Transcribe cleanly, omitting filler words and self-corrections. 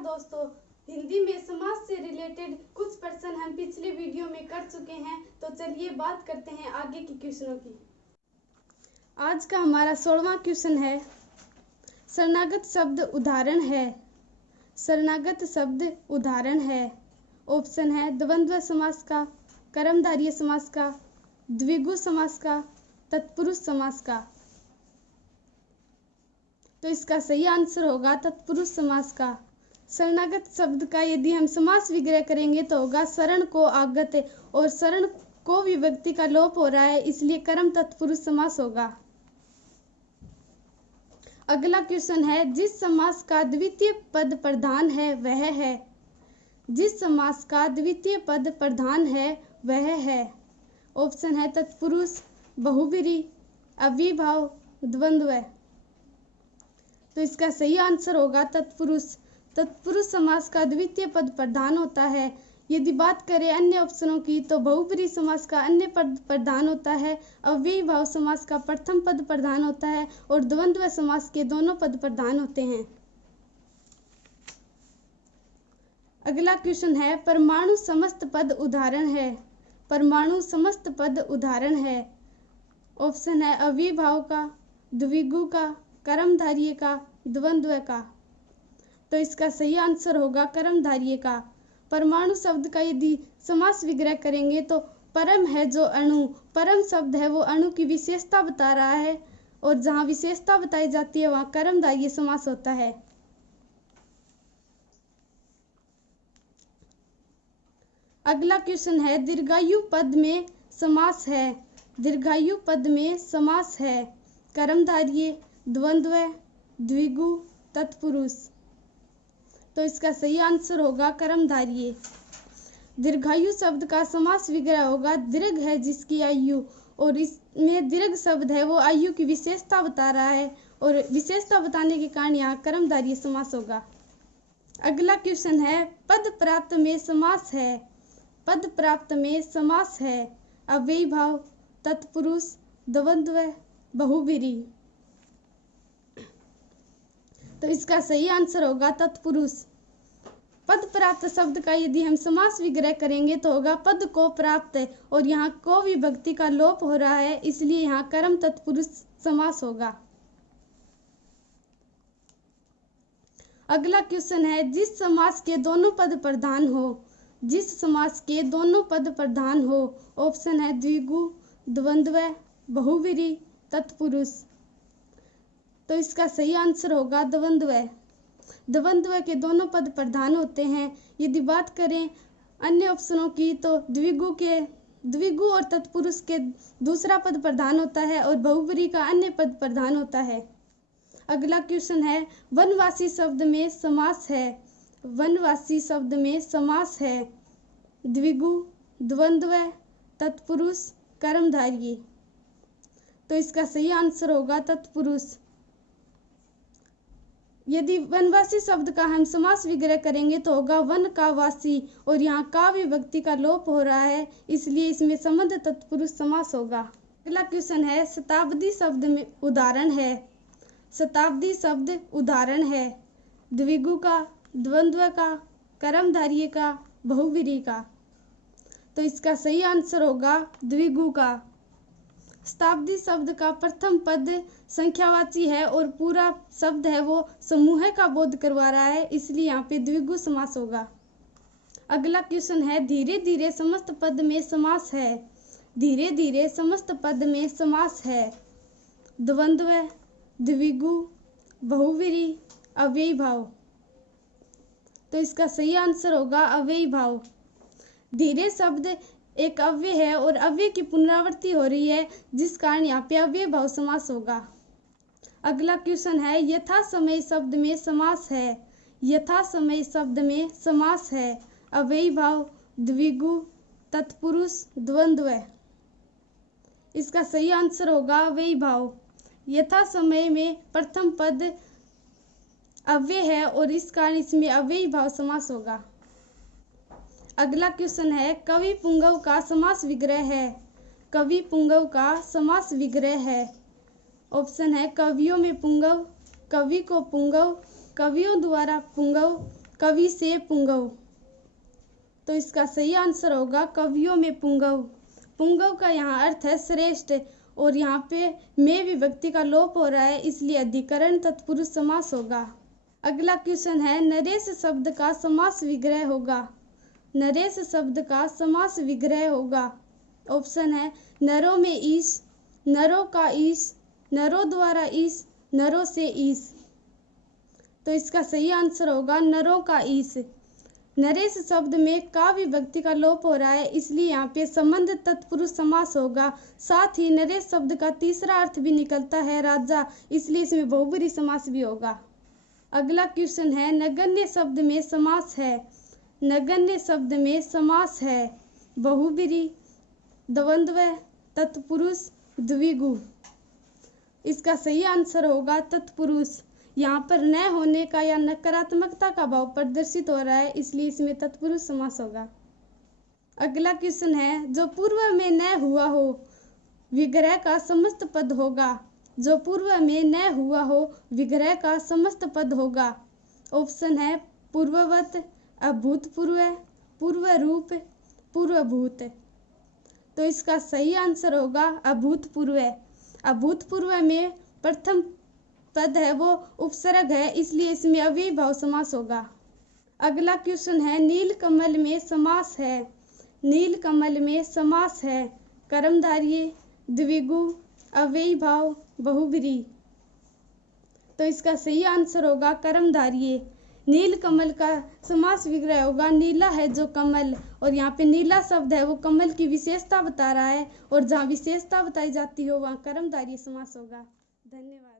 दोस्तों, हिंदी में समास से रिलेटेड कुछ प्रश्न हम पिछले वीडियो में कर चुके हैं। तो चलिए बात करते हैं आगे के क्वेश्चनों की। आज का हमारा 16वां क्वेश्चन है, शरणागत शब्द उदाहरण है। शरणागत शब्द उदाहरण है। ऑप्शन है द्वंद्व समास का, कर्मधारय समास का, द्विगु समास का, तत्पुरुष समास का। तो इसका सही आंसर होगा तत्पुरुष समास का। शरणागत शब्द का यदि हम समास विग्रह करेंगे तो होगा शरण को आगत, और शरण को विभक्ति का लोप हो रहा है, इसलिए कर्म तत्पुरुष समास होगा। अगला क्वेश्चन है, जिस समास का द्वितीय पद प्रधान है वह है। जिस समास का द्वितीय पद प्रधान है वह है। ऑप्शन है तत्पुरुष, बहुव्रीहि, अव्ययीभाव, द्वंद्व। तो इसका सही आंसर होगा तत्पुरुष। तत्पुरुष समास का द्वितीय पद प्रधान होता है। यदि बात करें अन्य ऑप्शनों की तो बहुव्रीहि समास का अन्य पद प्रधान होता है, अव्ययीभाव समास का प्रथम पद प्रधान होता है और द्वंद्व समास के दोनों पद प्रधान होते हैं। अगला क्वेश्चन है, परमाणु समस्त पद उदाहरण है। परमाणु समस्त पद उदाहरण है। ऑप्शन है अव्ययीभाव का, द्विगु का, कर्मधारय का, द्वंद्व का। तो इसका सही आंसर होगा कर्मधारय का। परमाणु शब्द का यदि समास विग्रह करेंगे तो परम है जो अणु, परम शब्द है वो अणु की विशेषता बता रहा है, और जहां विशेषता बताई जाती है वहां कर्मधारय समास होता है। अगला क्वेश्चन है, दीर्घायु पद में समास है। दीर्घायु पद में समास है। कर्मधारय, द्वंद्व, द्विगु, तत्पुरुष। तो इसका सही आंसर होगा कर्मधारय। दीर्घायु शब्द का समास विग्रह होगा दीर्घ है जिसकी आयु, और इसमें दीर्घ शब्द है वो आयु की विशेषता बता रहा है, और विशेषता बताने के कारण यहाँ कर्मधारय समास होगा। अगला क्वेश्चन है, पद प्राप्त में समास है। पद प्राप्त में समास है। अव्ययीभाव, तत्पुरुष, द्वंद्व, बहुव्रीहि। तो इसका सही आंसर होगा तत्पुरुष। पद प्राप्त शब्द का यदि हम समास विग्रह करेंगे तो होगा पद को प्राप्त, और यहाँ को विभक्ति का लोप हो रहा है, इसलिए यहाँ कर्म तत्पुरुष समास होगा। अगला क्वेश्चन है, जिस समास के दोनों पद प्रधान हो। जिस समास के दोनों पद प्रधान हो। ऑप्शन है द्विगु, द्वंद्व, बहुव्रीहि, तत्पुरुष। तो इसका सही आंसर होगा द्वंद्व। द्वंद्व के दोनों पद प्रधान होते हैं। यदि बात करें अन्य ऑप्शनों की तो द्विगु और तत्पुरुष के दूसरा पद प्रधान होता है, और बहुव्रीहि का अन्य पद प्रधान होता है। अगला क्वेश्चन है, वनवासी शब्द में समास है। वनवासी शब्द में समास है। द्विगु, द्वंद्व, तत्पुरुष, कर्मधारय। तो इसका सही आंसर होगा तत्पुरुष। यदि वनवासी शब्द का हम समास विग्रह करेंगे तो होगा वन का वासी, और यहाँ का विभक्ति का लोप हो रहा है, इसलिए इसमें संबंध तत्पुरुष समास होगा। अगला क्वेश्चन है, शताब्दी शब्द में उदाहरण है। शताब्दी शब्द उदाहरण है। द्विगु का, द्वंद्व का, कर्मधारय का, बहुव्रीहि का। तो इसका सही आंसर होगा द्विगु का। शताब्दी शब्द का प्रथम पद संख्यावाची है, और पूरा शब्द है वो समूह का बोध करवा रहा है, इसलिए यहाँ पे द्विगु समास होगा। अगला क्वेश्चन है, धीरे धीरे समस्त पद में समास है। धीरे धीरे समस्त पद में समास है। द्वंद्व, द्विगु, बहुव्रीहि, अव्ययीभाव। तो इसका सही आंसर होगा अव्ययीभाव। धीरे शब्द एक अव्यय है, और अव्यय की पुनरावृत्ति हो रही है, जिस कारण यहाँ पे अव्ययीभाव समास होगा। अगला क्वेश्चन है, यथा समय शब्द में समास है। यथा समय शब्द में समास है। अव्ययीभाव, द्विगु, तत्पुरुष, द्वंद्व। इसका सही आंसर होगा अव्ययीभाव। यथा समय में प्रथम पद अव्यय है, और इस कारण इसमें अव्ययीभाव समास होगा। अगला क्वेश्चन है, कवि पुंगव का समास विग्रह है। कवि पुंगव का समास विग्रह है। ऑप्शन है कवियों में पुंगव, कवि को पुंगव, कवियों द्वारा पुंगव, कवि से पुंगव। तो इसका सही आंसर होगा कवियों में पुंगव। पुंगव का यहाँ अर्थ है श्रेष्ठ, और यहाँ पे में विभक्ति का लोप हो रहा है, इसलिए अधिकरण तत्पुरुष समास होगा। अगला क्वेश्चन है नरेश शब्द का समास विग्रह होगा। नरेश शब्द का समास विग्रह होगा। ऑप्शन है नरों में ईश, नरों का ईश, नरों द्वारा ईश, नरों से ईश। तो इसका सही आंसर होगा नरों का ईश। नरेश शब्द में का विभक्ति का लोप हो रहा है, इसलिए यहाँ पे संबंध तत्पुरुष समास होगा। साथ ही नरेश शब्द का तीसरा अर्थ भी निकलता है राजा, इसलिए इसमें बहुब्रीहि समास भी होगा। अगला क्वेश्चन है नगण्य शब्द में समास है। नगण्य शब्द में समास है बहुब्रीहि, द्वंद्व, तत्पुरुष, द्विगु। इसका सही आंसर होगा तत्पुरुष। यहाँ पर न होने का या नकारात्मकता का भाव प्रदर्शित हो रहा है, इसलिए इसमें तत्पुरुष समास होगा। अगला क्वेश्चन है जो पूर्व में न हुआ हो विग्रह का समस्त पद होगा। जो पूर्व में न हुआ हो विग्रह का समस्त पद होगा। ऑप्शन है पूर्ववत, अभूतपूर्व, पूर्व रूप, पूर्वभूत। तो इसका सही आंसर होगा अभूतपूर्व। अभूतपूर्व में प्रथम पद है वो उपसर्ग है, इसलिए इसमें अव्ययी भाव समास होगा। अगला क्वेश्चन है नील कमल में समास है। नील कमल में समास है कर्मधारय, द्विगु, अव्ययी भाव, बहुब्रीहि। तो इसका सही आंसर होगा कर्मधारय। नील कमल का समास विग्रह होगा नीला है जो कमल, और यहाँ पे नीला शब्द है वो कमल की विशेषता बता रहा है, और जहाँ विशेषता बताई जाती हो वहाँ कर्मधारय समास होगा। धन्यवाद।